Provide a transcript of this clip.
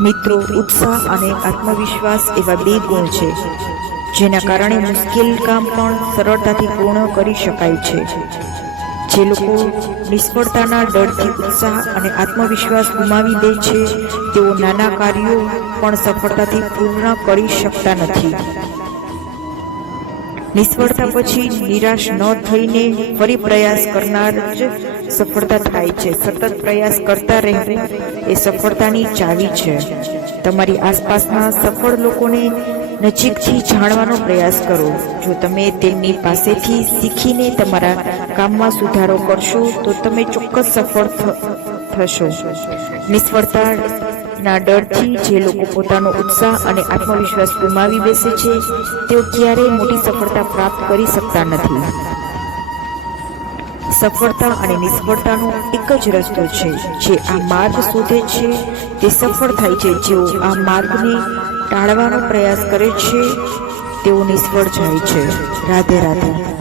મિત્રો, ઉત્સાહ અને આત્મવિશ્વાસ એવા બે ગુણ છે, જેના કારણે મુશ્કેલ કામ પણ સરળતાથી પૂર્ણ કરી શકાય છે. જે લોકો નિષ્ફળતાના ડરથી ઉત્સાહ અને આત્મવિશ્વાસ ગુમાવી દે છે, તેઓ નાના કાર્યો પણ સફળતાથી પૂર્ણ કરી શકતા નથી. નિષ્ફળતા પછી નિરાશ ન થઈને ફરી પ્રયાસ કરનાર જ સફળતા થાય છે. સતત પ્રયાસ કરતા રહેવું એ સફળતાની ચાવી છે. તમારી આસપાસના સફળ લોકોને નજીકથી જાણવાનો પ્રયાસ કરો. જો તમે તેમની પાસેથી શીખીને તમારા કામમાં સુધારો કરશો, તો તમે ચોક્કસ સફળ થશો. નિષ્ફળતાના ડરથી જે લોકો પોતાનો ઉત્સાહ અને આત્મવિશ્વાસ ગુમાવી બેસે છે, તેઓ ક્યારેય મોટી સફળતા પ્રાપ્ત કરી શકતા નથી. સફળતા અને નિષ્ફળતાનો એક જ રસ્તો છે. જે આ માર્ગ શોધે છે, તે સફળ થાય છે. જેઓ આ માર્ગને ટાળવાનો પ્રયાસ કરે છે, તેઓ નિષ્ફળ જાય છે. રાધે રાધે.